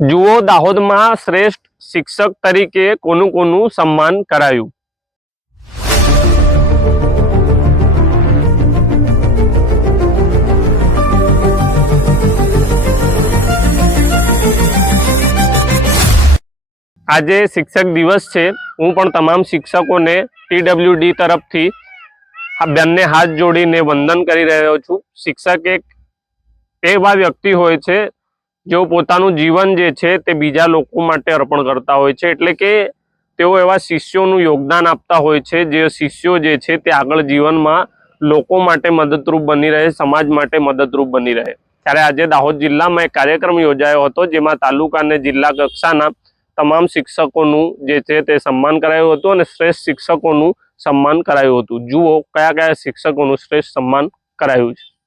જુઓ દાહોદમાં શ્રેષ્ઠ શિક્ષક તરીકે કોનું કોનું સન્માન કરાયું। આજે શિક્ષક દિવસ છે। હું પણ તમામ શિક્ષકોને TWD તરફથી આ બંને હાથ જોડીને વંદન કરી રહ્યો છું। શિક્ષક એક એવા વ્યક્તિ હોય છે जो પોતાનું જીવન જે છે તે બીજા લોકો માટે અર્પણ કરતા હોય છે, એટલે કે તેઓ એવા શિષ્યોનું યોગદાન આપતા હોય છે જે શિષ્યો જે છે તે આગળ જીવનમાં લોકો માટે મદદરૂપ બની રહે, સમાજ માટે મદદરૂપ બની રહે। ત્યારે આજે દાહોદ જિલ્લામાં એક કાર્યક્રમ યોજાયો હતો જેમાં તાલુકા અને જિલ્લા કક્ષાના તમામ શિક્ષકોનું જે છે તે સન્માન કરાયું હતું અને શ્રેષ્ઠ શિક્ષકોનું સન્માન કરાયું હતું। જુઓ કયા કયા શિક્ષકોનું શ્રેષ્ઠ સન્માન કરાયું છે।